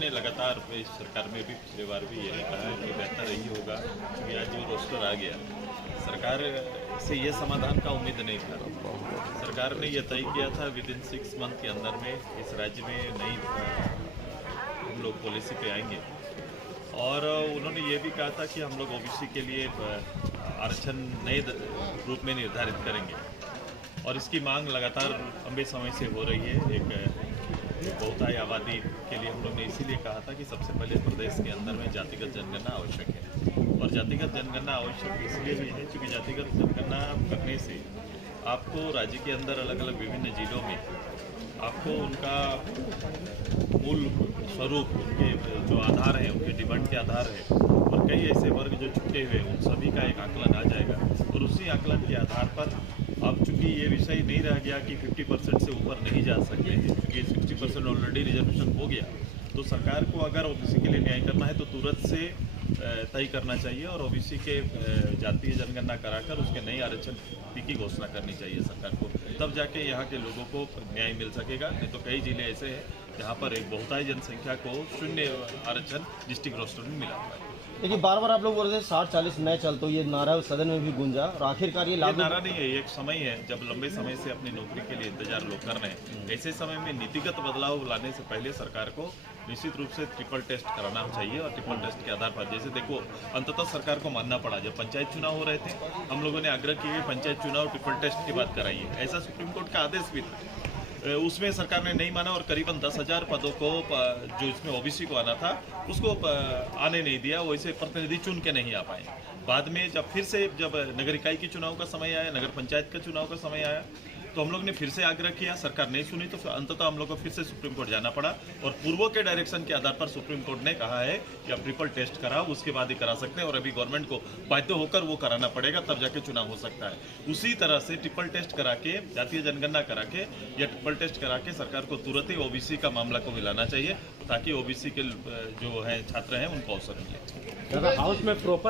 मैंने लगातार इस सरकार में भी पिछले बार भी यही कहा है कि बेहतर यही होगा कि आज जो रोस्टर आ गया, सरकार से ये समाधान का उम्मीद नहीं था। सरकार ने यह तय किया था विद इन 6 मंथ के अंदर में इस राज्य में नई हम लोग पॉलिसी पे आएंगे, और उन्होंने ये भी कहा था कि हम लोग ओबीसी के लिए आरक्षण नए रूप में निर्धारित करेंगे, और इसकी मांग लगातार लंबे समय से हो रही है। एक बहुतायी आबादी के लिए हम लोग ने इसीलिए कहा था कि सबसे पहले प्रदेश के अंदर में जातिगत जनगणना आवश्यक है, और जातिगत जनगणना आवश्यक इसलिए भी है क्योंकि जातिगत जनगणना करने से आपको राज्य के अंदर अलग अलग विभिन्न जिलों में आपको उनका मूल स्वरूप, उनके जो आधार है, उनके डिमांड के आधार है, और कई ऐसे वर्ग जो छूटे हुए उन सभी का एक आकलन आ जाएगा, और उसी आकलन के आधार पर अब चूंकि ये विषय नहीं रह गया कि 50% से ऊपर नहीं जा सकते हैं, क्योंकि 60% ऑलरेडी रिजर्वेशन हो गया, तो सरकार को अगर ओबीसी के लिए न्याय करना है तो तुरंत से तय करना चाहिए, और ओबीसी के जातीय जनगणना कराकर उसके नई आरक्षण की घोषणा करनी चाहिए सरकार को, तब जाके यहाँ के लोगों को न्याय मिल सकेगा। नहीं तो कई जिले ऐसे हैं जहाँ पर एक बहुतायी जनसंख्या को 0 आरक्षण डिस्ट्रिक्ट रोस्टर में मिला हुआ है। देखिए बार बार आप लोग बोल रहे थे 60-40 नए चल, तो ये नारा सदन में भी गूंजा, और आखिरकार ये लागू नारा नहीं है, एक समय है जब लंबे समय से अपनी नौकरी के लिए इंतजार लोग कर रहे हैं। ऐसे समय में नीतिगत बदलाव लाने से पहले सरकार को निश्चित रूप से ट्रिपल टेस्ट कराना चाहिए, और ट्रिपल टेस्ट के आधार पर जैसे देखो अंततः सरकार को मानना पड़ा, जब पंचायत चुनाव हो रहे थे हम लोगों ने आग्रह किया कि पंचायत चुनाव ट्रिपल टेस्ट की बात कराइए, ऐसा सुप्रीम कोर्ट का आदेश भी था। उसमें सरकार ने नहीं माना, और करीबन 10,000 पदों को जो इसमें ओबीसी को आना था उसको आने नहीं दिया, वैसे प्रतिनिधि चुन के नहीं आ पाए। बाद में जब फिर से जब नगर इकाई के चुनाव का समय आया, नगर पंचायत का चुनाव का समय आया, तो हम लोग ने फिर से आग्रह किया, सरकार नहीं सुनी, तो अंततः हम लोग को फिर से सुप्रीम कोर्ट जाना पड़ा, और पूर्वों के डायरेक्शन के आधार पर सुप्रीम कोर्ट ने कहा है कि आप ट्रिपल टेस्ट कराओ, उसके बाद ही करा सकते हैं, और अभी गवर्नमेंट को बाध्य होकर वो कराना पड़ेगा, तब जाके चुनाव हो सकता है। उसी तरह से ट्रिपल टेस्ट करा के, जातीय जनगणना करा के या ट्रिपल टेस्ट करा के सरकार को तुरंत ही ओबीसी का मामला को मिलाना चाहिए, ताकि ओबीसी के जो है छात्र हैं उनको अवसर मिले। हाउस में प्रॉपर